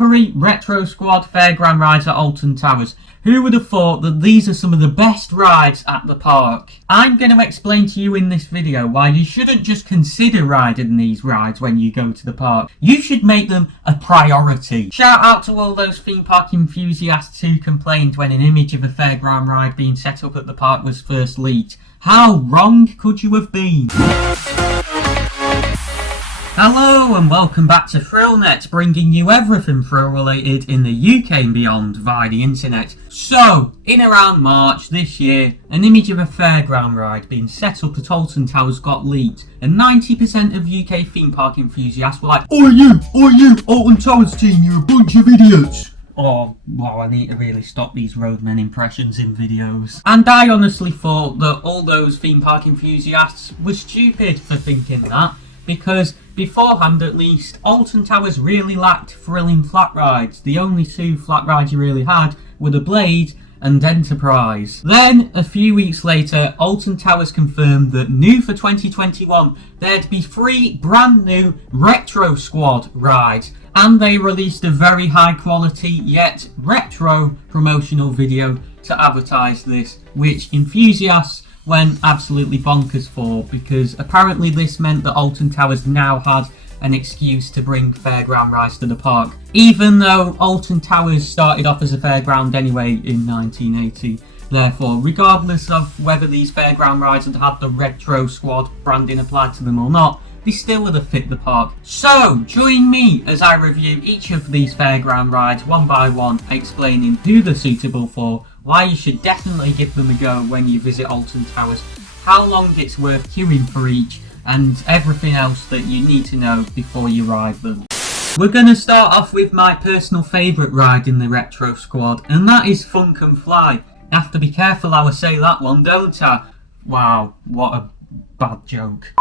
contemporary retro squad fairground rides at Alton Towers. Who would have thought that these are some of the best rides at the park? I'm going to explain to you in this video why you shouldn't just consider riding these rides when you go to the park. You should make them a priority. Shout out to all those theme park enthusiasts who complained when an image of a fairground ride being set up at the park was first leaked. How wrong could you have been? Hello and welcome back to ThrillNet, bringing you everything thrill related in the UK and beyond via the internet. So, in around March this year, an image of a fairground ride being set up at Alton Towers got leaked, and 90% of UK theme park enthusiasts were like, Oi you, Alton Towers team, you're a bunch of idiots. Oh, wow, I need to really stop these roadmen impressions in videos. And I honestly thought that all those theme park enthusiasts were stupid for thinking that, because beforehand at least, Alton Towers really lacked thrilling flat rides. The only two flat rides you really had were the Blade and Enterprise. Then, a few weeks later, Alton Towers confirmed that new for 2021, there'd be 3 brand new Retro Squad rides. And they released a very high quality yet retro promotional video to advertise this, which enthusiasts went absolutely bonkers for, because apparently this meant that Alton Towers now had an excuse to bring fairground rides to the park, even though Alton Towers started off as a fairground anyway in 1980. Therefore, regardless of whether these fairground rides had had the Retro Squad branding applied to them or not, they still would have fit the park. So, join me as I review each of these fairground rides one by one, explaining who they're suitable for, why you should definitely give them a go when you visit Alton Towers, how long it's worth queuing for each, and everything else that you need to know before you ride them. We're going to start off with my personal favourite ride in the Retro Squad, and that is Funk and Fly. I have to be careful how I say that one, don't I? Wow, what a bad joke.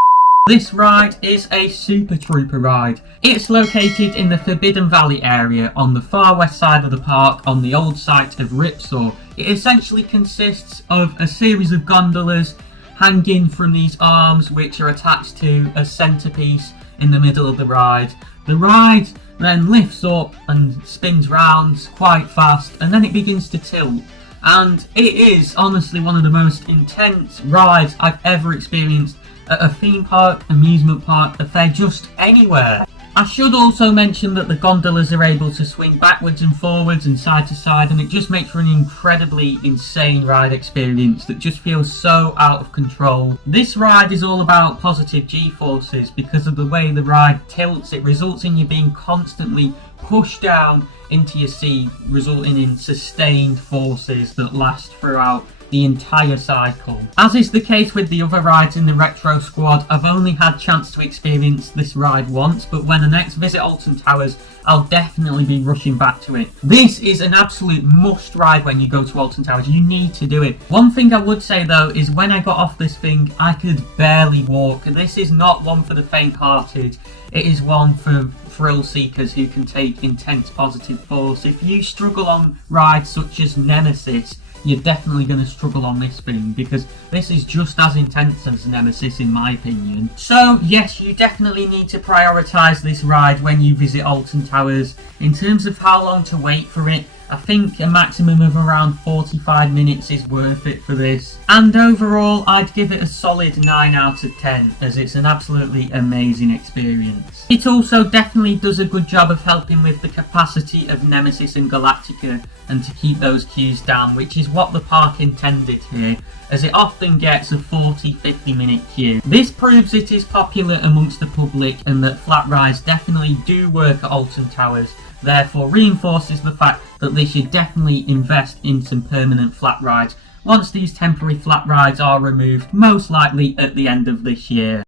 This ride is a Super Trooper ride. It's located in the Forbidden Valley area on the far west side of the park on the old site of Ripsaw. It essentially consists of a series of gondolas hanging from these arms which are attached to a centrepiece in the middle of the ride. The ride then lifts up and spins round quite fast, and then it begins to tilt. And it is honestly one of the most intense rides I've ever experienced at a theme park, amusement park, affair, just anywhere. I should also mention that the gondolas are able to swing backwards and forwards and side to side, and it just makes for an incredibly insane ride experience that just feels so out of control. This ride is all about positive G-forces. Because of the way the ride tilts, it results in you being constantly pushed down into your seat, resulting in sustained forces that last throughout the entire cycle. As is the case with the other rides in the Retro Squad, I've only had chance to experience this ride once, but when I next visit Alton Towers, I'll definitely be rushing back to it. This is an absolute must ride when you go to Alton Towers. You need to do it. One thing I would say though is when I got off this thing, I could barely walk. This is not one for the faint-hearted. It is one for thrill seekers who can take intense positive force. If you struggle on rides such as Nemesis, you're definitely going to struggle on this thing, because this is just as intense as Nemesis in my opinion. So yes, you definitely need to prioritise this ride when you visit Alton Towers. In terms of how long to wait for it, I think a maximum of around 45 minutes is worth it for this. And overall, I'd give it a solid 9 out of 10, as it's an absolutely amazing experience. It also definitely does a good job of helping with the capacity of Nemesis and Galactica, and to keep those queues down, which is what the park intended here, as it often gets a 40-50 minute queue. This proves it is popular amongst the public, and that flat rides definitely do work at Alton Towers. Therefore reinforces the fact that they should definitely invest in some permanent flat rides once these temporary flat rides are removed, most likely at the end of this year.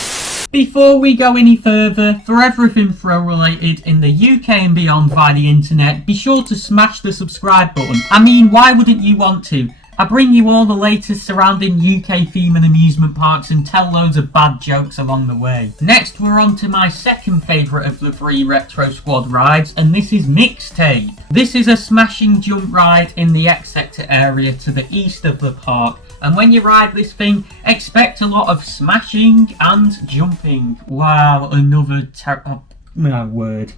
Before we go any further, for everything thrill related in the UK and beyond via the internet, be sure to smash the subscribe button. I mean, why wouldn't you want to? I bring you all the latest surrounding UK theme and amusement parks and tell loads of bad jokes along the way. Next, we're on to my second favourite of the 3 Retro Squad rides, and this is Mixtape. This is a smashing jump ride in the X Sector area to the east of the park, and when you ride this thing, expect a lot of smashing and jumping. Wow, another word.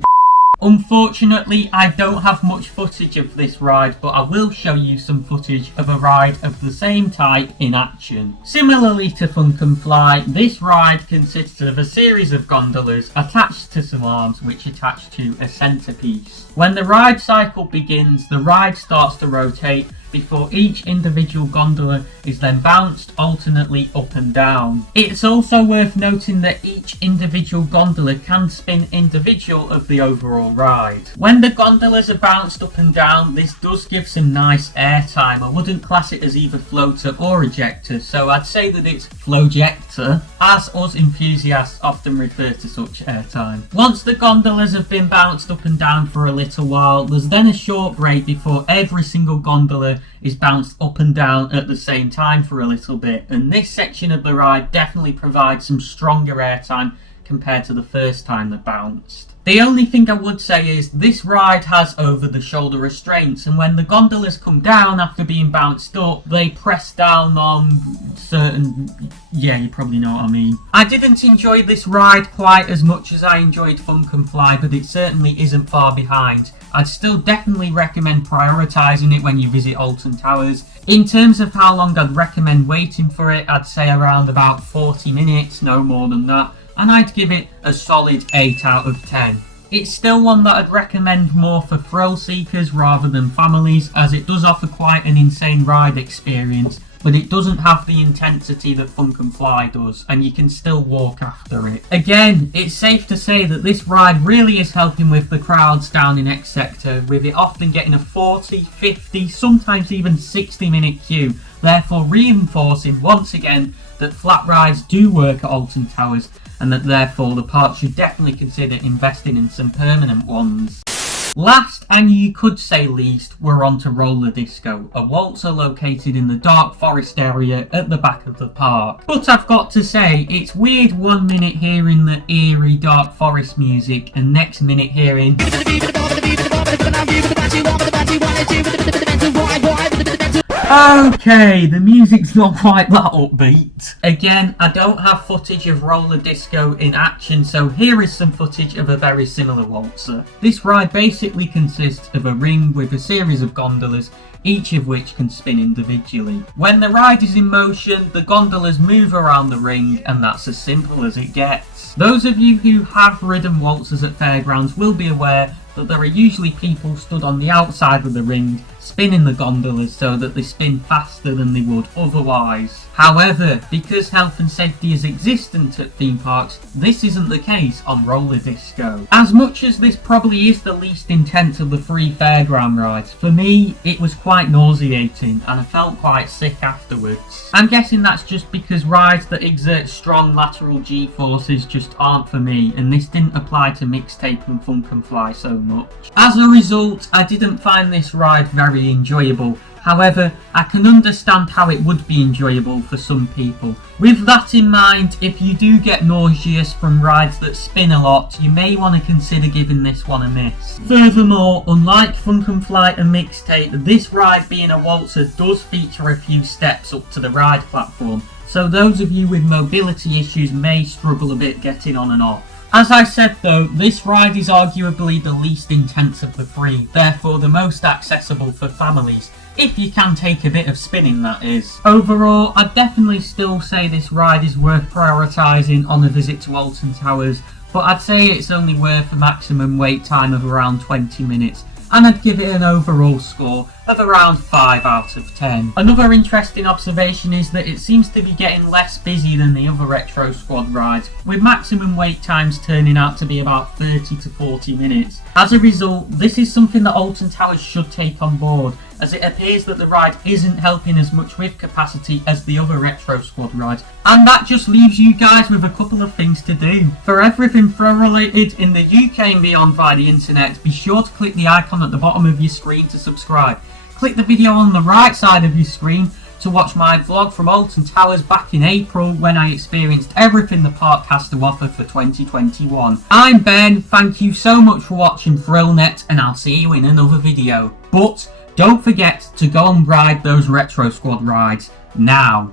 Unfortunately, I don't have much footage of this ride, but I will show you some footage of a ride of the same type in action. Similarly to Funk and Fly, this ride consists of a series of gondolas attached to some arms which attach to a centerpiece. When the ride cycle begins, the ride starts to rotate before each individual gondola is then bounced alternately up and down. It's also worth noting that each individual gondola can spin individual of the overall ride. When the gondolas are bounced up and down, this does give some nice airtime. I wouldn't class it as either floater or ejector, so I'd say that it's flowjector, as us enthusiasts often refer to such airtime. Once the gondolas have been bounced up and down for a little while, there's then a short break before every single gondola is bounced up and down at the same time for a little bit, and this section of the ride definitely provides some stronger airtime compared to the first time they bounced. The only thing I would say is this ride has over-the-shoulder restraints, and when the gondolas come down after being bounced up, they press down on certain... yeah, you probably know what I mean. I didn't enjoy this ride quite as much as I enjoyed Funk and Fly, but it certainly isn't far behind. I'd still definitely recommend prioritising it when you visit Alton Towers. In terms of how long I'd recommend waiting for it, I'd say around about 40 minutes, no more than that. And I'd give it a solid 8 out of 10. It's still one that I'd recommend more for thrill seekers rather than families, as it does offer quite an insane ride experience, but it doesn't have the intensity that Funk and Fly does, and you can still walk after it. Again, it's safe to say that this ride really is helping with the crowds down in X Sector, with it often getting a 40, 50, sometimes even 60-minute queue, therefore reinforcing once again that flat rides do work at Alton Towers, and that therefore the park should definitely consider investing in some permanent ones. Last, and you could say least, we're on to Roller Disco, a waltzer located in the dark forest area at the back of the park. But I've got to say, it's weird 1 minute hearing the eerie dark forest music and next minute hearing... okay, the music's not quite that upbeat. Again, I don't have footage of Roller Disco in action, so here is some footage of a very similar waltzer. This ride basically consists of a ring with a series of gondolas, each of which can spin individually. When the ride is in motion, the gondolas move around the ring, and that's as simple as it gets. Those of you who have ridden waltzers at fairgrounds will be aware that there are usually people stood on the outside of the ring spinning the gondolas so that they spin faster than they would otherwise. However, because health and safety is existent at theme parks, this isn't the case on Roller Disco. As much as this probably is the least intense of the three fairground rides, for me it was quite nauseating and I felt quite sick afterwards. I'm guessing that's just because rides that exert strong lateral G-forces just aren't for me, and this didn't apply to Mixtape and Funk and Fly so much. As a result, I didn't find this ride very enjoyable. However, I can understand how it would be enjoyable for some people. With that in mind, if you do get nauseous from rides that spin a lot, you may want to consider giving this one a miss. Furthermore, unlike Funk and Fly and Mixtape, this ride being a waltzer does feature a few steps up to the ride platform, so those of you with mobility issues may struggle a bit getting on and off. As I said though, this ride is arguably the least intense of the three, therefore the most accessible for families, if you can take a bit of spinning, that is. Overall, I'd definitely still say this ride is worth prioritising on a visit to Alton Towers, but I'd say it's only worth a maximum wait time of around 20 minutes, and I'd give it an overall score of around 5 out of 10. Another interesting observation is that it seems to be getting less busy than the other Retro Squad rides, with maximum wait times turning out to be about 30 to 40 minutes. As a result, this is something that Alton Towers should take on board, as it appears that the ride isn't helping as much with capacity as the other Retro Squad rides. And that just leaves you guys with a couple of things to do. For everything thrill related in the UK and beyond via the internet, be sure to click the icon at the bottom of your screen to subscribe. Click the video on the right side of your screen to watch my vlog from Alton Towers back in April, when I experienced everything the park has to offer for 2021. I'm Ben, thank you so much for watching ThrillNet, and I'll see you in another video. But don't forget to go and ride those Retro Squad rides now.